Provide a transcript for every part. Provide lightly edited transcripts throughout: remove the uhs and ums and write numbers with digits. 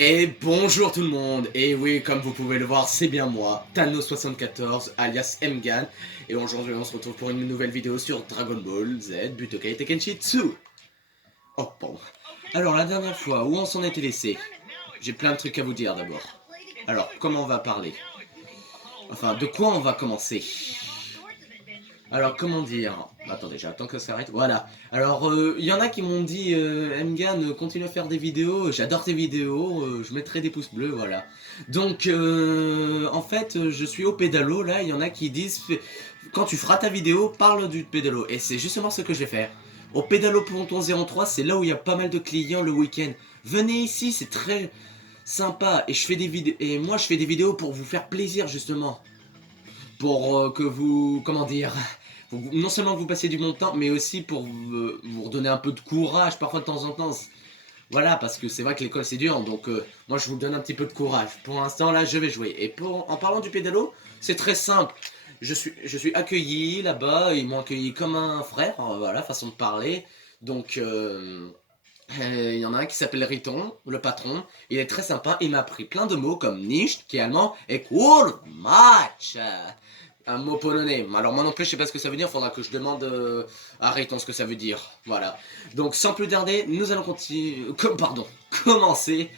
Et bonjour tout le monde, et oui, comme vous pouvez le voir, c'est bien moi, Thanos74, alias Mgan, et aujourd'hui on se retrouve pour une nouvelle vidéo sur Dragon Ball Z Butokai Tenkaichi 2. Oh, pardon. Alors, la dernière fois, où on s'en était laissé? J'ai plein de trucs à vous dire d'abord. Alors, comment on va parler? Enfin, de quoi on va commencer? Alors, comment dire? Attendez, j'attends que ça arrête. Voilà. Alors, il y en a qui m'ont dit, Mgan, continue à faire des vidéos. J'adore tes vidéos. Je mettrai des pouces bleus, voilà. Donc, en fait, je suis au pédalo. Là, il y en a qui disent, quand tu feras ta vidéo, parle du pédalo. Et c'est justement ce que je vais faire. Au pédalo Ponton 03, c'est là où il y a pas mal de clients le week-end. Venez ici, c'est très sympa. Et je fais des vidéos. Et moi, je fais des vidéos pour vous faire plaisir, justement. Pour que vous, comment dire, non seulement vous passiez du bon temps, mais aussi pour vous redonner un peu de courage parfois de temps en temps. Voilà, parce que c'est vrai que l'école c'est dur, donc moi je vous donne un petit peu de courage. Pour l'instant là, je vais jouer. Et en parlant du pédalo, c'est très simple. Je suis accueilli là-bas, ils m'ont accueilli comme un frère, voilà, façon de parler. Donc il y en a un qui s'appelle Riton, le patron. Il est très sympa, il m'a appris plein de mots comme nicht, qui est allemand, et cool match, un mot polonais. Alors moi non plus je sais pas ce que ça veut dire, faudra que je demande à Riton ce que ça veut dire. Voilà. Donc sans plus tarder, nous allons commencer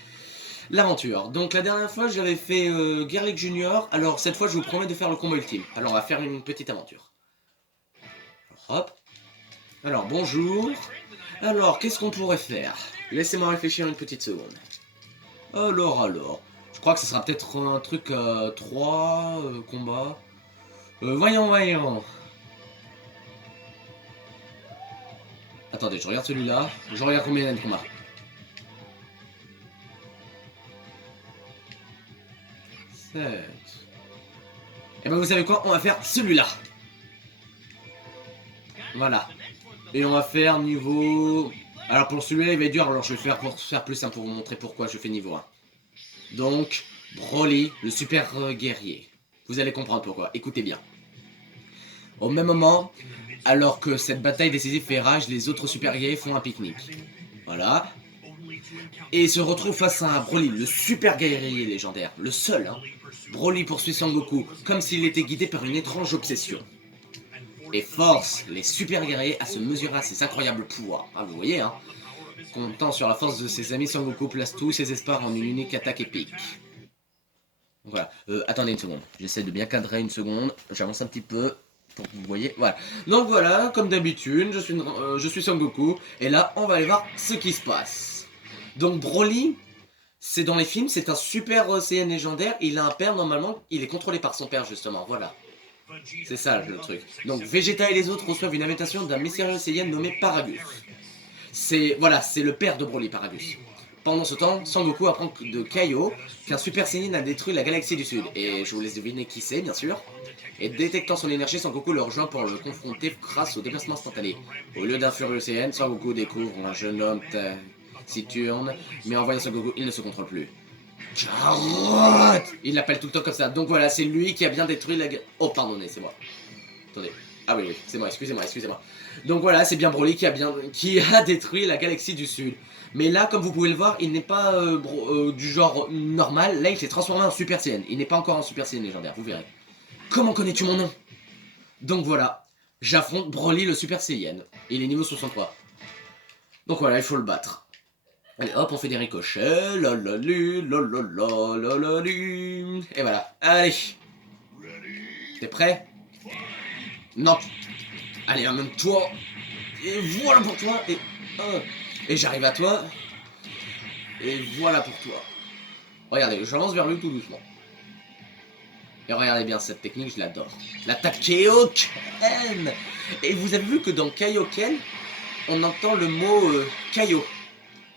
l'aventure. Donc la dernière fois j'avais fait Garlic Junior, alors cette fois je vous promets de faire le combo ultime. Alors on va faire une petite aventure. Hop. Alors bonjour. Alors qu'est-ce qu'on pourrait faire? Laissez-moi réfléchir une petite seconde. Alors. Je crois que ce sera peut-être un truc 3 combats. Voyons. Attendez, je regarde celui-là. Je regarde combien il y a de combats. 7. Et ben vous savez quoi? On va faire celui-là. Voilà. Et on va faire niveau... Alors pour celui-là il va être dur, alors je vais faire pour faire plus simple pour vous montrer pourquoi je fais niveau 1. Donc, Broly, le super guerrier. Vous allez comprendre pourquoi. Écoutez bien. Au même moment, alors que cette bataille décisive fait rage, les autres super guerriers font un pique-nique. Voilà. Et se retrouve face à un Broly, le super guerrier légendaire, le seul. Hein. Broly poursuit Sangoku, comme s'il était guidé par une étrange obsession. Et force les super guerriers à se mesurer à ses incroyables pouvoirs. Ah, vous voyez, hein. Comptant sur la force de ses amis, Sangoku place tous ses espoirs en une unique attaque épique. Voilà. Attendez une seconde. J'essaie de bien cadrer une seconde. J'avance un petit peu pour que vous voyez. Voilà. Donc voilà, comme d'habitude, je suis Sangoku. Et là, on va aller voir ce qui se passe. Donc Broly, c'est dans les films, c'est un super Saiyan légendaire. Il a un père, normalement, il est contrôlé par son père, justement. Voilà. C'est ça le truc. Donc Vegeta et les autres reçoivent une invitation d'un mystérieux Saiyan nommé Paragus. C'est le père de Broly, Paragus. Pendant ce temps, Sangoku apprend de Kaio qu'un Super Saiyan a détruit la galaxie du Sud. Et je vous laisse deviner qui c'est, bien sûr. Et détectant son énergie, Sangoku le rejoint pour le confronter grâce au déplacement instantané. Au lieu d'un furieux Saiyan, Sangoku découvre un jeune homme taciturne, mais en voyant Sangoku, il ne se contrôle plus. Carotte! Il l'appelle tout le temps comme ça. Donc voilà, c'est lui qui a bien détruit la... Oh, pardonnez, c'est moi. Attendez. Ah oui, c'est moi, excusez-moi. Donc voilà, c'est bien Broly qui a détruit la galaxie du Sud. Mais là, comme vous pouvez le voir, il n'est pas du genre normal. Là, il s'est transformé en Super Saiyan. Il n'est pas encore en Super Saiyan légendaire, vous verrez. Comment connais-tu mon nom? Donc voilà, j'affronte Broly le Super Saiyan. Il est niveau 63. Donc voilà, il faut le battre. Allez, hop, on fait des ricochets. Et voilà, allez. T'es prêt? Non. Allez, en même toi. Et voilà pour toi. Et j'arrive à toi. Et voilà pour toi. Regardez, j'avance vers lui tout doucement. Et regardez bien cette technique, je l'adore. L'attaque Kaioken. Et vous avez vu que dans Kaioken, on entend le mot Kaio.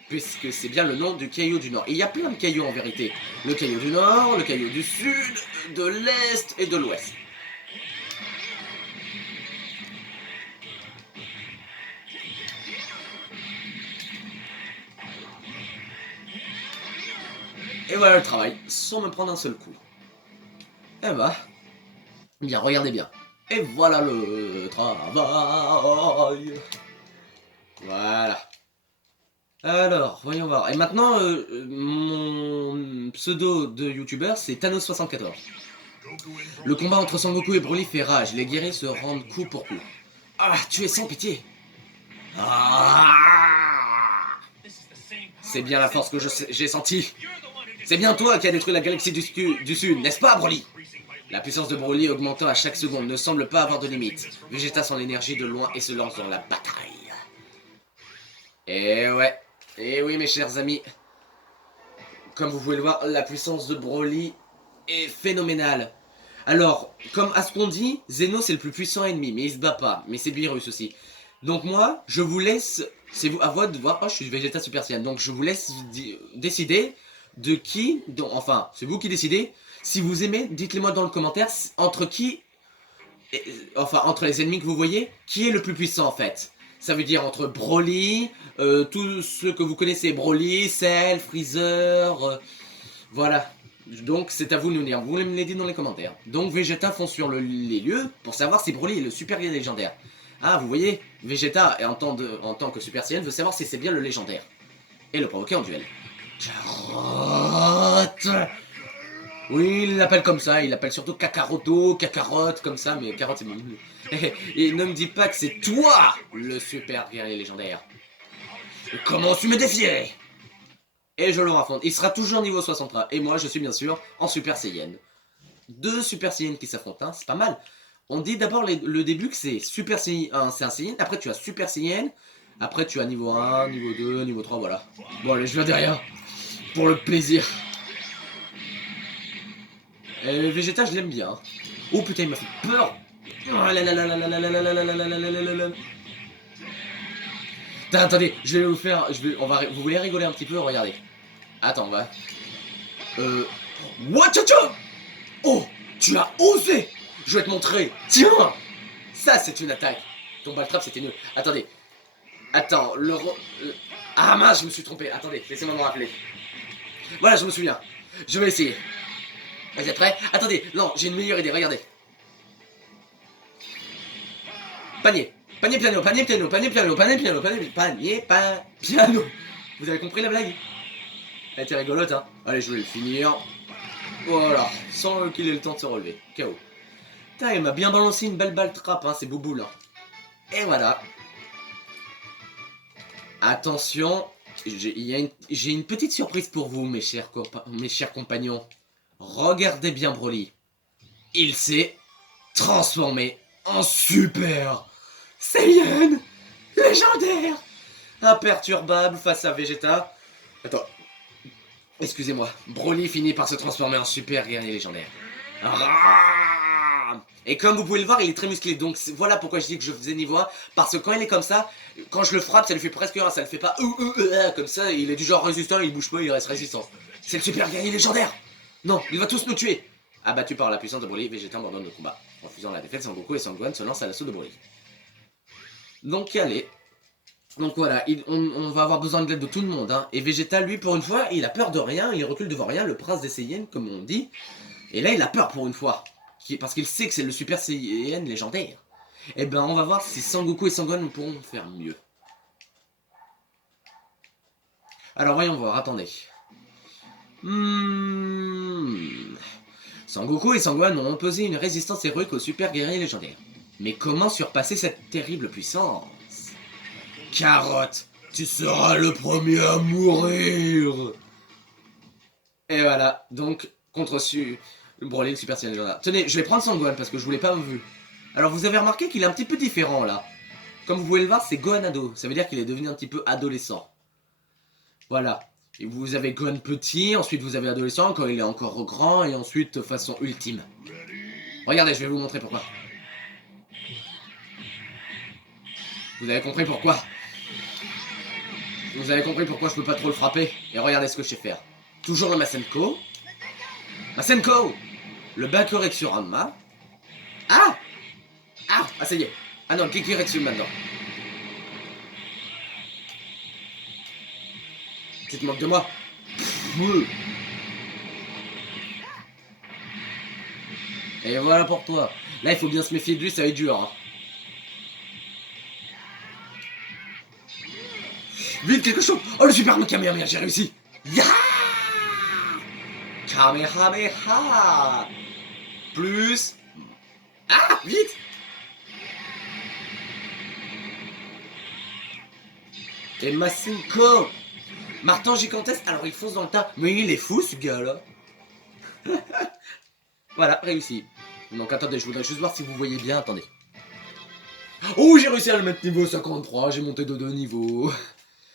Puisque c'est bien le nom du Kaio du Nord. Et il y a plein de Kaio en vérité. Le Kaio du Nord, le Kaio du Sud, de l'Est et de l'Ouest. Et voilà le travail, sans me prendre un seul coup. Eh bah, bien, regardez bien. Et voilà le travail. Voilà. Alors, voyons voir. Et maintenant, mon pseudo de youtubeur, c'est Thanos74. Le combat entre Sangoku et Broly fait rage. Les guerriers se rendent coup pour coup. Ah, tu es sans pitié. Ah, c'est bien la force que j'ai sentie. C'est bien toi qui as détruit la galaxie du Sud, n'est-ce pas, Broly? La puissance de Broly augmentant à chaque seconde ne semble pas avoir de limite. Vegeta sent l'énergie de loin et se lance dans la bataille. Et ouais, et oui mes chers amis, comme vous pouvez le voir, la puissance de Broly est phénoménale. Alors, comme à ce qu'on dit, Zeno c'est le plus puissant ennemi, mais il se bat pas, mais c'est Beerus aussi. Donc moi, je vous laisse, c'est à vous de voir, oh je suis Vegeta Super Saiyan, donc je vous laisse décider de qui, enfin, c'est vous qui décidez. Si vous aimez, dites-le moi dans le commentaire, entre qui, enfin, entre les ennemis que vous voyez, qui est le plus puissant en fait. Ça veut dire entre Broly, tous ceux que vous connaissez, Broly, Cell, Freezer, voilà. Donc c'est à vous de nous dire, vous me les dites dans les commentaires. Donc Vegeta fonce sur les lieux pour savoir si Broly est le super légendaire. Ah, vous voyez, Vegeta, en tant que Super Saiyan, veut savoir si c'est bien le légendaire. Et le provoquer en duel. Carotte. Oui, il l'appelle comme ça, il l'appelle surtout Kakaroto, Kakarotte, comme ça, mais Carotte c'est bon. Et ne me dis pas que c'est toi le super guerrier légendaire. Comment tu me défiais? Et je le raffronte. Il sera toujours niveau 63. Et moi, je suis bien sûr en Super Saiyan. Deux Super Saiyan qui s'affrontent, hein, c'est pas mal. On dit d'abord le début que c'est Super Saiyan, c'est un Saiyan. Après, tu as Super Saiyan. Après, tu as niveau 1, niveau 2, niveau 3, voilà. Bon, allez, je viens derrière. Pour le plaisir. Et Vegeta, je l'aime bien. Hein. Oh putain, il m'a fait peur. Attendez, je vais vous faire. Vous voulez rigoler un petit peu? Regardez. Attends, on va. Wachacha! Oh, tu as osé! Je vais te montrer. Tiens! Ça, c'est une attaque. Ton ball trap, c'était nul. Attendez. Attends, Ah mince, je me suis trompé. Attendez, laissez-moi me rappeler. Voilà, je me souviens. Je vais essayer. Vous êtes prêts? Attendez, non, j'ai une meilleure idée, regardez. Panier. Panier piano, panier piano, panier piano, panier piano, panier piano. Vous avez compris la blague? Elle était rigolote, hein. Allez, je vais le finir. Voilà, sans qu'il ait le temps de se relever. KO. Putain, il m'a bien balancé une belle balle trappe, hein, c'est boubou là. Et voilà. Attention, j'ai une petite surprise pour vous, mes chers compagnons. Regardez bien Broly. Il s'est transformé en Super Saiyan légendaire. Imperturbable face à Vegeta. Attends. Excusez-moi. Broly finit par se transformer en super guerrier légendaire. Et comme vous pouvez le voir, il est très musclé. Donc voilà pourquoi je dis que je faisais niveau 1. Parce que quand il est comme ça, quand je le frappe, ça lui fait presque rien. Ça ne fait pas comme ça. Il est du genre résistant, il bouge pas, il reste résistant. C'est le super guerrier légendaire. Non, il va tous nous tuer. Abattu par la puissance de Broly, Vegeta abandonne le combat. Refusant la défaite, Sangoku et Sangohan se lancent à l'assaut de Broly. Donc allez. Donc voilà, on va avoir besoin de l'aide de tout le monde. Hein. Et Vegeta, lui, pour une fois, il a peur de rien, il recule devant rien, le prince des Saiyans, comme on dit. Et là, il a peur pour une fois. Parce qu'il sait que c'est le Super Saiyan légendaire. Et ben, on va voir si Sangoku et Sangohan pourront faire mieux. Alors, voyons voir, attendez. Sangoku et Sangohan ont opposé une résistance héroïque au super guerrier légendaire. Mais comment surpasser cette terrible puissance? Carotte, tu seras le premier à mourir. Et voilà, donc, contre Broly, le Super Saiyan légendaire. Tenez, je vais prendre Sangohan parce que je voulais pas vous vu. Alors, vous avez remarqué qu'il est un petit peu différent, là. Comme vous pouvez le voir, c'est Gohan ado. Ça veut dire qu'il est devenu un petit peu adolescent. Voilà. Et vous avez Gohan petit, ensuite vous avez adolescent quand il est encore grand, et ensuite façon ultime. Regardez, je vais vous montrer pourquoi. Vous avez compris pourquoi? Vous avez compris pourquoi je peux pas trop le frapper? Et regardez ce que je sais faire. Toujours le Masenko. Masenko! Le Bakuretsu Ranma. Ah! Ah! Ah, ça y est. Ah non, le Kikiretsu maintenant. Tu te moques de moi? Et voilà pour toi. Là, il faut bien se méfier de lui, ça va être dur. Hein. Vite, quelque chose. Oh, le super Kamehameha, j'ai réussi. Ya Kamehameha. Plus... Ah, vite. Et Masenko. Martin gigantesque, alors il fonce dans le tas. Mais il est fou, ce gars-là. Voilà, réussi. Donc attendez, je voudrais juste voir si vous voyez bien, attendez. Oh, j'ai réussi à le mettre niveau 53, j'ai monté de 2 niveaux.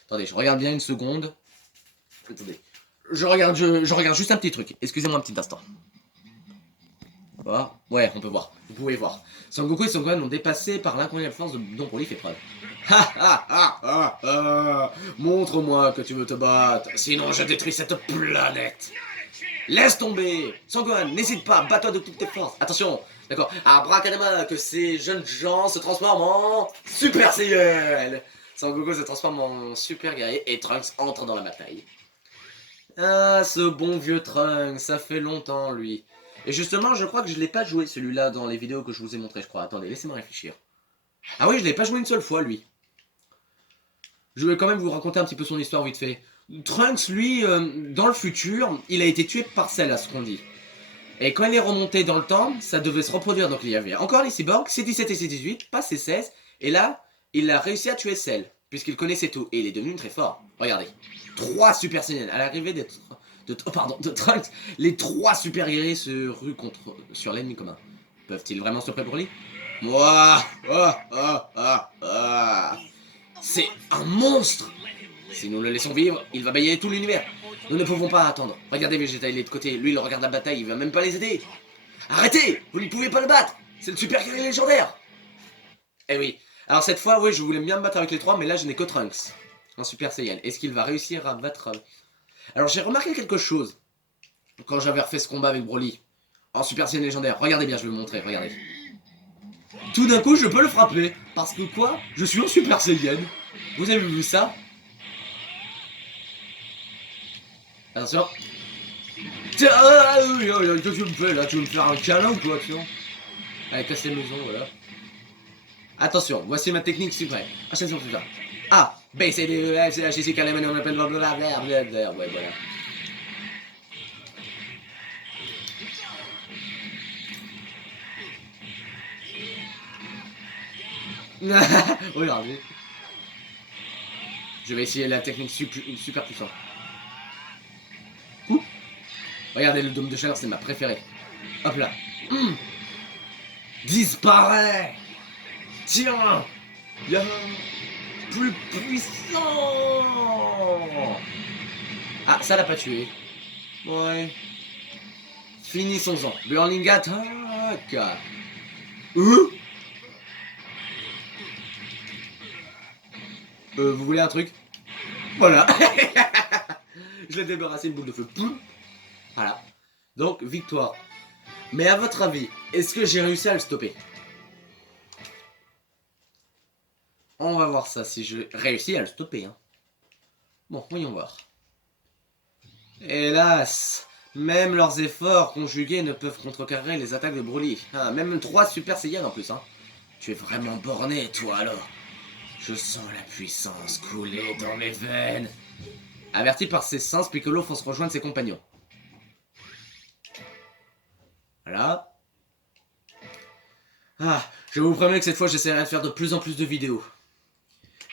Attendez, je regarde bien une seconde. Attendez. Je regarde juste un petit truc. Excusez-moi un petit instant. Voilà. Ouais, on peut voir. Vous pouvez voir. Son Goku et Son Gohan l'ont dépassé par l'incroyable force dont Broly fait preuve. Ha ha ha ha ha. Montre-moi que tu veux te battre, sinon je détruis cette planète. Laisse tomber. Son Gohan, n'hésite pas, bats-toi de toutes tes forces. Attention, d'accord. Abracadabra, que ces jeunes gens se transforment en Super Saiyan. Son Goku se transforme en super guerrier et Trunks entre dans la bataille. Ah, ce bon vieux Trunks, ça fait longtemps lui. Et justement, je crois que je l'ai pas joué celui-là dans les vidéos que je vous ai montré, je crois. Attendez, laissez-moi réfléchir. Ah oui, je l'ai pas joué une seule fois lui. Je vais quand même vous raconter un petit peu son histoire vite fait. Trunks, lui, dans le futur, il a été tué par Cell, à ce qu'on dit. Et quand il est remonté dans le temps, ça devait se reproduire. Donc il y avait encore les cyborgs, C17 et C18, pas C16. Et là, il a réussi à tuer Cell, puisqu'il connaissait tout. Et il est devenu très fort. Regardez. 3 Super Saiyans. À l'arrivée de Trunks, les 3 super guerriers se ruent sur l'ennemi commun. Peuvent-ils vraiment se préparer pour lui? Moi, c'est un monstre. Si nous le laissons vivre, il va balayer tout l'univers. Nous ne pouvons pas attendre. Regardez Vegeta, il est de côté. Lui, il regarde la bataille, il va même pas les aider. Arrêtez! Vous ne pouvez pas le battre! C'est le super guerrier légendaire! Eh oui. Alors cette fois, oui, je voulais bien me battre avec les 3, mais là, je n'ai que Trunks. Un super Saiyan. Est-ce qu'il va réussir à battre... Alors j'ai remarqué quelque chose. Quand j'avais refait ce combat avec Broly. En super Saiyan légendaire. Regardez bien, je vais vous montrer, regardez. Tout d'un coup, je peux le frapper. Parce que quoi? Je suis en super Saiyan. Vous avez vu ça? Attention. Tiens, qu'est-ce que tu me fais là? Tu veux me faire un câlin ou quoi, tu vois? Allez, casse les maisons, voilà. Attention, voici ma technique suprême. Ah, c'est ça, c'est ça. A, B, C, D, E, F, C, H, I, C, K, L, M, N, O, P, Q, R, S, T, U, V, W, X, Y, Z. Ouais, voilà. Regardez. Je vais essayer la technique super puissante. Regardez, le dôme de chaleur, c'est ma préférée. Hop là. Disparaît. Tiens. Y'a plus puissant. Ah, ça l'a pas tué. Ouais. Finissons-en. Burning Attack. Vous voulez un truc? Voilà. Je l'ai débarrassé une boule de feu. Voilà. Donc, victoire. Mais à votre avis, est-ce que j'ai réussi à le stopper? On va voir ça, si je réussis à le stopper. Hein. Bon, voyons voir. Hélas, même leurs efforts conjugués ne peuvent contrecarrer les attaques de Broly. Ah, même 3 Super Saiyans en plus. Hein. Tu es vraiment borné, toi, alors. Je sens la puissance couler dans mes veines. Averti par ses sens, Piccolo fonce rejoindre ses compagnons. Voilà. Ah, je vous promets que cette fois, j'essaierai de faire de plus en plus de vidéos.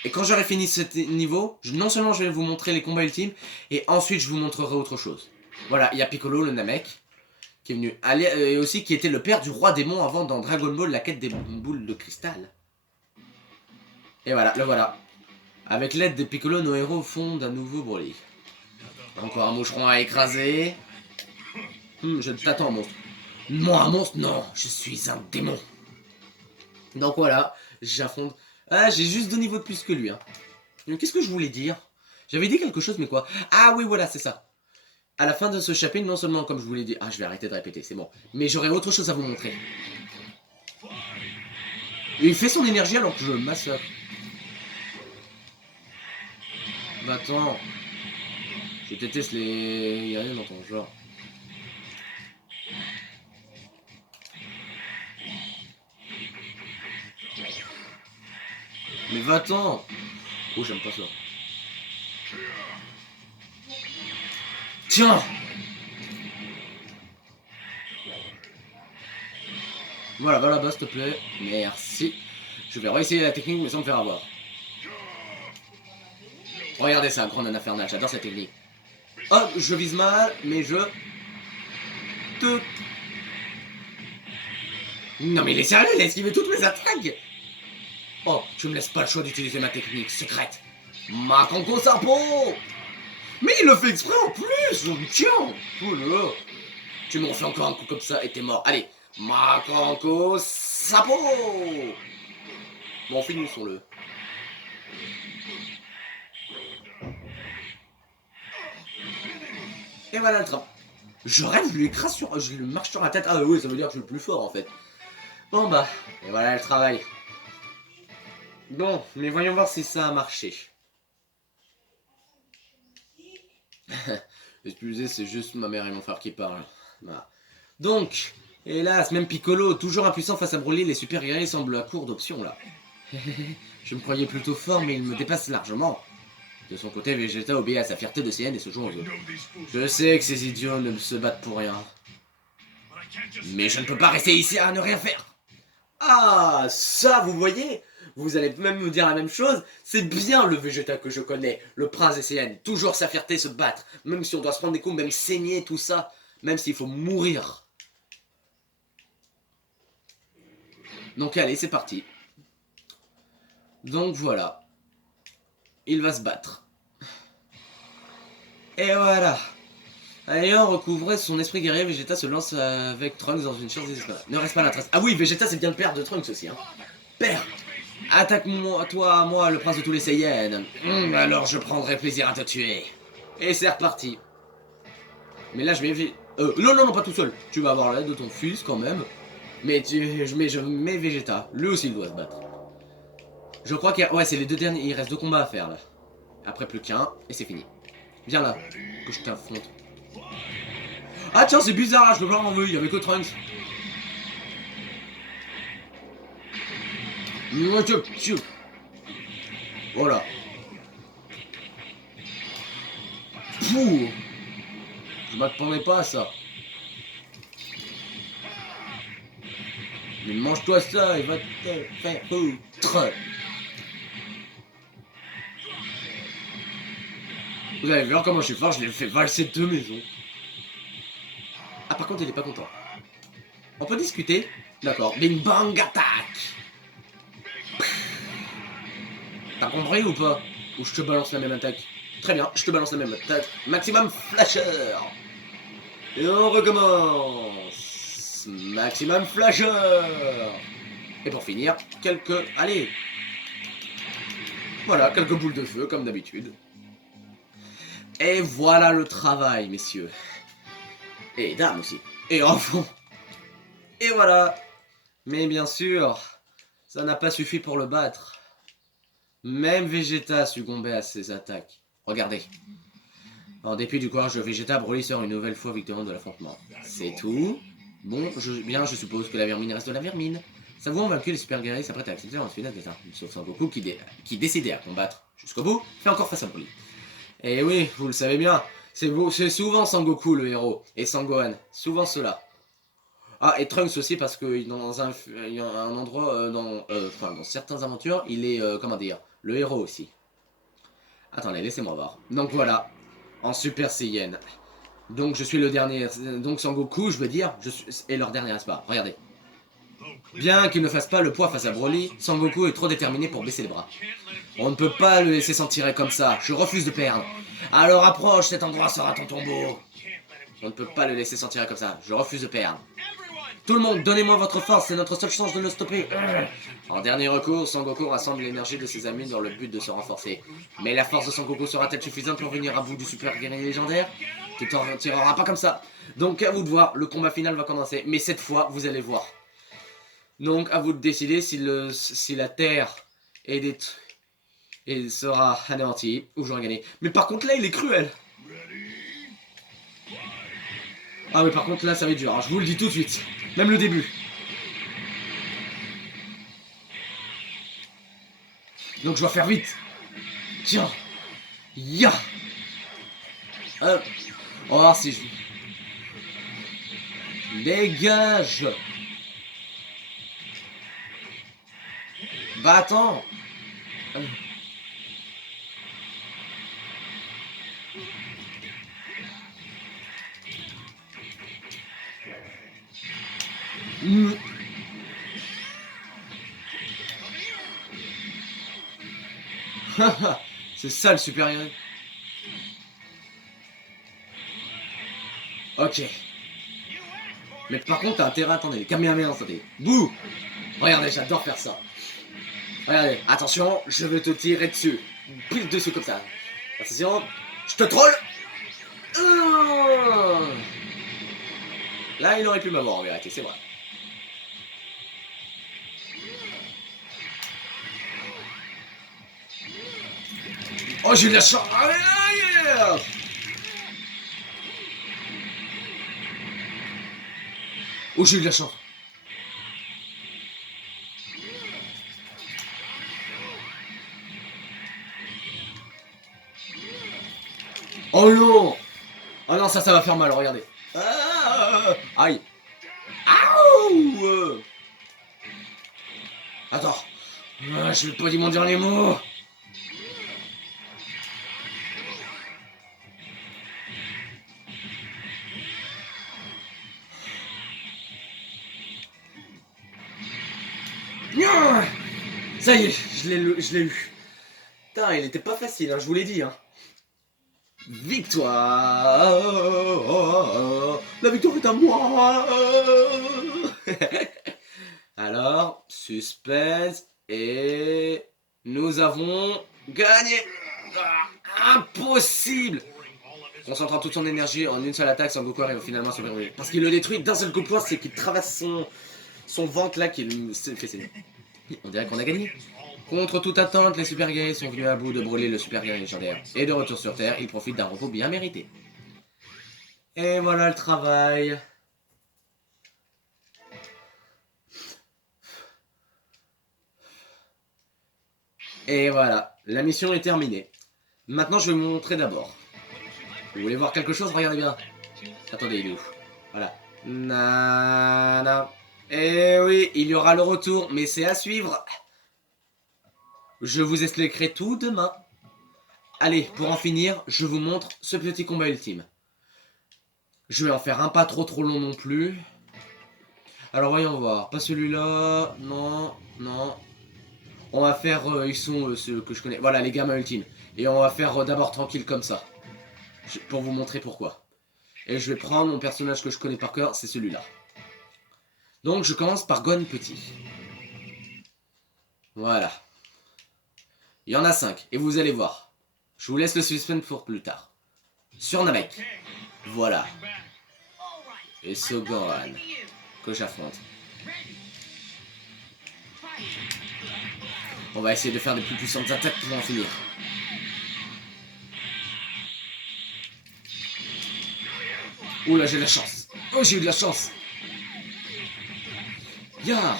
Et quand j'aurai fini ce niveau, non seulement je vais vous montrer les combats ultimes, et ensuite je vous montrerai autre chose. Voilà, il y a Piccolo, le Namek, qui est venu, et aussi qui était le père du roi démon avant dans Dragon Ball, la quête des boules de cristal. Et voilà, le voilà. Avec l'aide de Piccolo, nos héros fondent un nouveau Broly. Encore un moucheron à écraser. Je t'attends, monstre. Moi, un monstre? Non, je suis un démon. Donc voilà, j'affronte... Ah, j'ai juste 2 niveaux de plus que lui. Hein. Qu'est-ce que je voulais dire? J'avais dit quelque chose, mais quoi? Ah oui, voilà, c'est ça. À la fin de ce chapitre, non seulement, comme je vous l'ai dit... Ah, je vais arrêter de répéter, c'est bon. Mais j'aurai autre chose à vous montrer. Et il fait son énergie alors que je le massacre. Bah attends. Je déteste les... Y'a rien dans ton genre. Mais va-t'en. Oh, j'aime pas ça. Tiens. Voilà, va là-bas, s'il te plaît. Merci. Je vais réessayer la technique, mais sans me faire avoir. Regardez ça, Grand Infernal, j'adore cette technique. Hop, je vise mal, mais je... Non mais il est sérieux, il a esquivé toutes mes attaques. Oh, tu me laisses pas le choix d'utiliser ma technique secrète. Makanko Sapo. Mais il le fait exprès en plus. Tiens. Oh là là. Tu me refais encore un coup comme ça et t'es mort. Allez, Makanko Sapo. Bon, finissons-le. Et voilà le train. Je rêve, je lui écrase sur... Je lui marche sur la tête. Ah oui, ça veut dire que je suis le plus fort en fait. Bon bah, et voilà le travail. Bon, mais voyons voir si ça a marché. Excusez, c'est juste ma mère et mon frère qui parlent. Voilà. Donc, hélas, même Piccolo, toujours impuissant face à Broly, les super guerriers semblent à court d'options là. Je me croyais plutôt fort, mais il me dépasse largement. De son côté, Vegeta obéit à sa fierté de CN et se joue aux autres. Je sais que ces idiots ne se battent pour rien. Mais je ne peux pas rester ici à ne rien faire. Ah, ça, vous voyez? Vous allez même me dire la même chose. C'est bien le Vegeta que je connais, le prince des Saiyans. Toujours sa fierté se battre, même si on doit se prendre des coups, même saigner, tout ça. Même s'il faut mourir. Donc allez, c'est parti. Donc voilà. Il va se battre. Et voilà. Ayant recouvré son esprit guerrier, Vegeta se lance avec Trunks dans une chance désespérée. Ne reste pas la trace. Ah oui, Vegeta c'est bien le père de Trunks aussi. Hein. Père, attaque-moi, toi, moi, le prince de tous les Saiyans. Alors je prendrai plaisir à te tuer. Et c'est reparti. Mais là je vais... non, pas tout seul. Tu vas avoir l'aide de ton fils quand même. Mais je mets Vegeta. Lui aussi il doit se battre. Je crois qu'il y a... Ouais, c'est les deux derniers. Il reste 2 combats à faire là. Après plus qu'un. Et c'est fini. Viens là. Que je t'affronte. Ah tiens, c'est bizarre, je peux pas m'en veux, il y avait que Trunks. Voilà. Pouh. Je m'attendais pas à ça. Mais mange-toi ça, il va te faire foutre. Vous allez voir comment je suis fort, je l'ai fait valser 2 maisons. Ah par contre il est pas content. On peut discuter? D'accord. Bing bang attaque. T'as compris ou pas? Ou je te balance la même attaque? Très bien, je te balance la même attaque. Maximum flasher. Et on recommence. Maximum flasher. Et pour finir, quelques... Allez. Voilà, quelques boules de feu comme d'habitude. Et voilà le travail, messieurs. Et dames aussi. Et enfants. Et voilà. Mais bien sûr, ça n'a pas suffi pour le battre. Même Vegeta succombait à ses attaques. Regardez. En dépit du courage de Vegeta, Broly sort une nouvelle fois victorieux de l'affrontement. C'est tout. Bon, je suppose que la vermine reste de la vermine. Savouant vaincu, les super guerriers s'apprêtent à accepter leur finale d'état. Sauf Sangoku qui décidait à combattre jusqu'au bout, fait encore face à Broly. Et oui, vous le savez bien, c'est souvent Sangoku le héros, et Sangohan, souvent cela. Ah, et Trunks aussi, parce que dans un endroit, dans certaines aventures, il est, comment dire, le héros aussi. Attendez, laissez-moi voir. Donc voilà, en Super Saiyan. Donc je suis le dernier, donc Sangoku, je veux dire, est leur dernier espoir. Regardez. Bien qu'il ne fasse pas le poids face à Broly, Sangoku est trop déterminé pour baisser les bras. On ne peut pas le laisser s'en tirer comme ça, je refuse de perdre. Alors approche, cet endroit sera ton tombeau. On ne peut pas le laisser s'en tirer comme ça, je refuse de perdre. Tout le monde, donnez-moi votre force, c'est notre seule chance de le stopper. En dernier recours, Sangoku rassemble l'énergie de ses amis dans le but de se renforcer. Mais la force de Sangoku sera-t-elle suffisante pour venir à bout du super guerrier légendaire? Tu t'en tireras pas comme ça. Donc à vous de voir, le combat final va commencer. Mais cette fois, vous allez voir. Donc à vous de décider si la Terre est détruite et sera anéantie ou j'aurai gagné. Mais par contre là, il est cruel. Ah mais par contre là, ça va être dur, hein, je vous le dis tout de suite. Même le début. Donc je dois faire vite. Tiens. Ya. On va voir si je... Dégage. Bah attends. C'est ça le super héros. Ok. Mais par contre, t'as intérêt à attendre les Kamehameha, attendez. Bouh. Regardez, j'adore faire ça. Regardez, attention, je veux te tirer dessus. Pile dessus comme ça. Attention, je te troll. Là, il aurait pu m'avoir en vérité, c'est vrai. Oh, j'ai eu de la chance. Allez, yeah. Oh, j'ai eu de la chance. Oh non. Oh non, ça va faire mal, regardez. Aïe. Aouh. Attends. Je vais pas dire mon dernier mot. Ça y est, je l'ai eu. Putain, il était pas facile, hein, je vous l'ai dit. Hein. Victoire. La victoire est à moi. Alors, suspense. Et nous avons gagné. Impossible. Concentrant toute son énergie en une seule attaque, Son Goku arrive finalement à se verrouiller. Parce qu'il le détruit d'un seul coup de poing, c'est qu'il traverse son ventre là, qui fait saigner. On dirait qu'on a gagné. Contre toute attente, les super guerriers sont venus à bout de brûler le super guerrier légendaire. Et de retour sur Terre, ils profitent d'un repos bien mérité. Et voilà le travail. Et voilà, la mission est terminée. Maintenant, je vais vous montrer d'abord. Vous voulez voir quelque chose? Regardez bien. Attendez, il est où? Voilà. Nana. Et oui, il y aura le retour, mais c'est à suivre. Je vous expliquerai tout demain. Allez, pour en finir, je vous montre ce petit combat ultime. Je vais en faire un pas trop long non plus. Alors voyons voir. Pas celui-là. Non, non. On va faire... ils sont ceux que je connais. Voilà, les gamins ultimes. Et on va faire d'abord tranquille comme ça. Pour vous montrer pourquoi. Et je vais prendre mon personnage que je connais par cœur, c'est celui-là. Donc je commence par Gohan Petit. Voilà. Il y en a 5. Et vous allez voir. Je vous laisse le suspense pour plus tard. Sur Namek. Voilà. Et ce Gohan que j'affronte. On va essayer de faire des plus puissantes attaques pour en finir. Ouh là, j'ai de la chance. Oh, j'ai eu de la chance. Ya.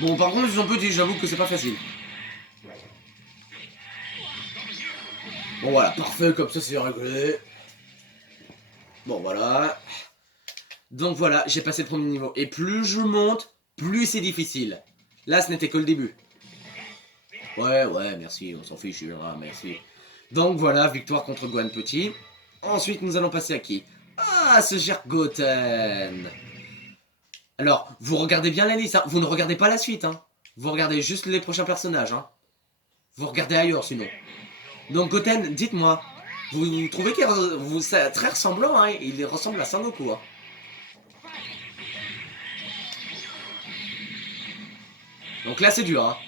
Bon, par contre, ils sont petits, j'avoue que c'est pas facile. Bon, voilà, parfait, comme ça, c'est réglé. Bon, voilà. Donc voilà, j'ai passé le premier niveau. Et plus je monte, plus c'est difficile. Là, ce n'était que le début. Ouais, merci, on s'en fiche, hein, merci. Donc voilà, victoire contre Gohan Petit. Ensuite, nous allons passer à qui? Ah, ce cher Goten. Alors, vous regardez bien la liste, hein. Vous ne regardez pas la suite, hein. Vous regardez juste les prochains personnages, hein. Vous regardez ailleurs, sinon. Donc Goten, dites-moi, vous trouvez qu'il est très ressemblant, hein. Il ressemble à Sangoku, hein. Donc là, c'est dur, hein.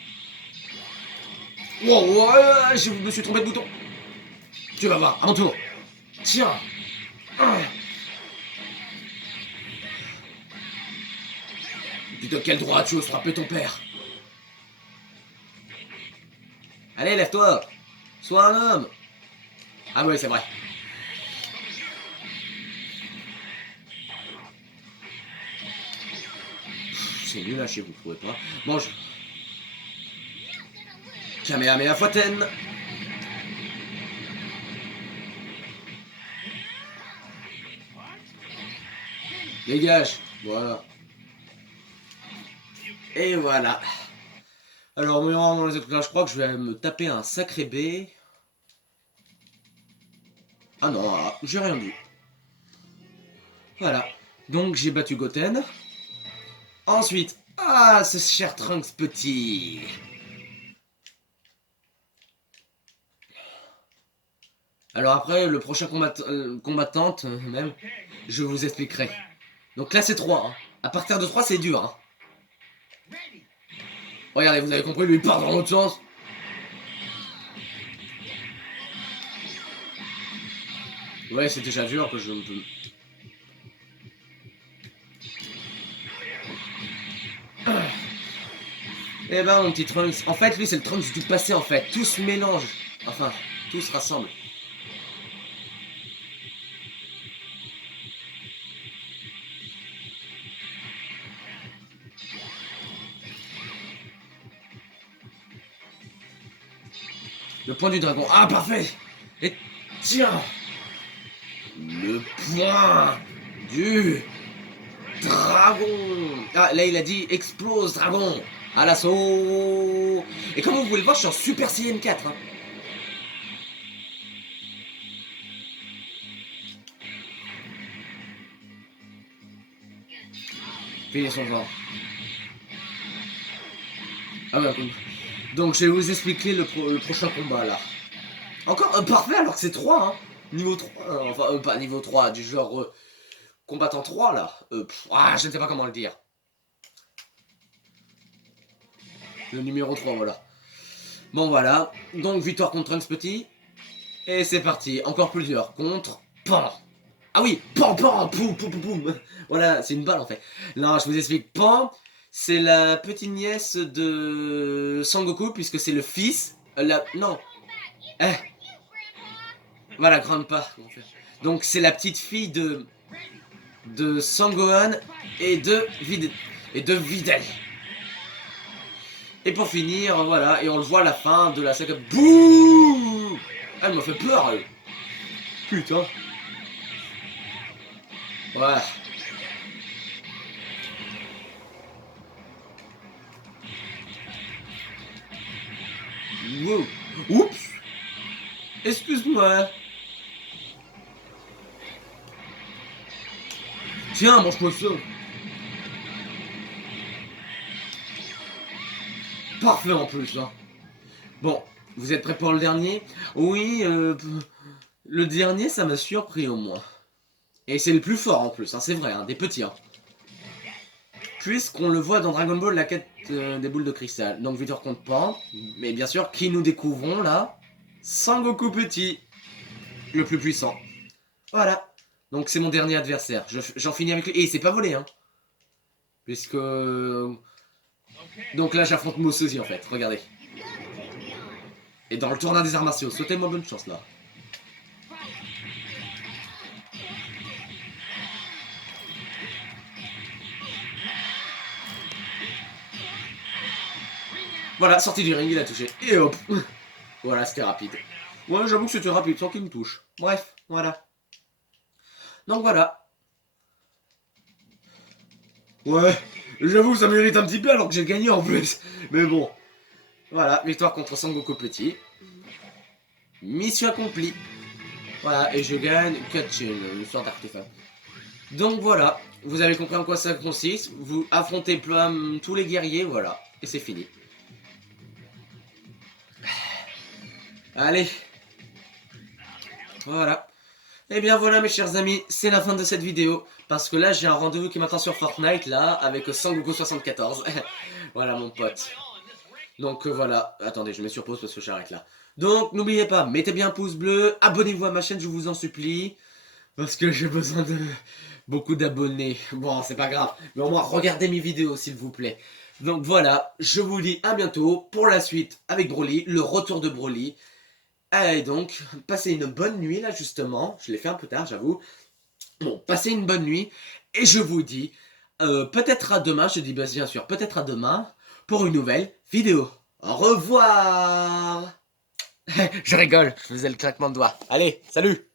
Wow, je me suis trompé de bouton. Tu vas voir, à mon tour. Tiens. Puis de quel droit tu oses frapper ton père? Allez, lève-toi. Sois un homme. Ah ouais, c'est vrai. c'est nul là chez vous, vous trouvez pas? Bon, je... Kamehameha Foten. Dégage. Voilà. Et voilà. Alors, me rendre dans les autres là, je crois que je vais me taper un sacré B. Ah non, ah, j'ai rien vu. Voilà. Donc, j'ai battu Goten. Ensuite, ah, ce cher Trunks petit. Alors après, le prochain combattante, même, je vous expliquerai. Donc là, c'est 3. Hein. À partir de 3, c'est dur. Hein. Regardez, vous avez compris, lui, il part dans l'autre sens. Ouais, c'est déjà dur que je ne peux... Eh ben, mon petit Trunks. En fait, lui, c'est le Trunks du passé, en fait. Tout se mélange. Enfin, tout se rassemble. Le point du dragon. Ah, parfait. Et tiens. Le point du dragon. Ah, là, il a dit explose, dragon. À l'assaut. Et comme vous pouvez le voir, je suis en Super Saiyan 4. Hein. Finis son genre. Ah ouais, donc je vais vous expliquer le prochain combat là. Encore parfait alors que c'est 3 hein. Niveau 3, enfin pas niveau 3, du genre combattant 3 là. Je ne sais pas comment le dire. Le numéro 3 voilà. Bon voilà, donc victoire contre Trunks petit. Et c'est parti, encore plus dur, contre Pan. Ah oui, Pan, Pan, poum, poum, poum, poum. Voilà, c'est une balle en fait. Non, je vous explique, Pan, c'est la petite nièce de Sangoku, puisque c'est le fils... Non. Voilà, Grandpa. Donc c'est la petite fille de Sangohan et de Videl. Et pour finir, voilà, et on le voit à la fin de la saga. Bouh! Elle m'a fait peur, elle. Putain. Voilà. Wow. Oups. Excuse-moi. Tiens, mange-moi ça. Parfait en plus, hein. Bon, vous êtes prêts pour le dernier? Oui, le dernier, ça m'a surpris au moins. Et c'est le plus fort en plus, hein, c'est vrai, hein, des petits. Hein. Puisqu'on le voit dans Dragon Ball, la quête des boules de cristal. Donc Victor compte pas. Mais bien sûr, qui nous découvrons là? Sangoku petit. Le plus puissant. Voilà. Donc c'est mon dernier adversaire. J'en finis avec lui. Et c'est pas volé, hein. Puisque... Donc là, j'affronte Moussozi en fait. Regardez. Et dans le tournoi des arts martiaux. Souhaitez-moi bonne chance là. Voilà, sorti du ring, il a touché. Et hop. Voilà, c'était rapide. Ouais, j'avoue que c'était rapide, sans qu'il me touche. Bref, voilà. Donc voilà. Ouais, j'avoue que ça mérite un petit peu alors que j'ai gagné en plus. Mais bon. Voilà, victoire contre Sangoku petit. Mission accomplie. Voilà, et je gagne 4 chaînes, l'histoire d'artefact. Donc voilà, vous avez compris en quoi ça consiste. Vous affrontez tous les guerriers, voilà. Et c'est fini. Allez. Voilà. Et bien voilà mes chers amis, c'est la fin de cette vidéo. Parce que là j'ai un rendez-vous qui m'attend sur Fortnite là, avec Sangoku 74. Voilà mon pote. Donc voilà, attendez je me surpose parce que j'arrête là. Donc n'oubliez pas, mettez bien un pouce bleu, abonnez-vous à ma chaîne je vous en supplie. Parce que j'ai besoin de beaucoup d'abonnés. Bon c'est pas grave, mais au moins regardez mes vidéos s'il vous plaît. Donc voilà, je vous dis à bientôt pour la suite avec Broly, le retour de Broly. Allez donc, passez une bonne nuit là justement, je l'ai fait un peu tard j'avoue. Bon, passez une bonne nuit et je vous dis peut-être à demain, je dis bien sûr, peut-être à demain, pour une nouvelle vidéo. Au revoir. Je rigole, je faisais le claquement de doigts. Allez, salut.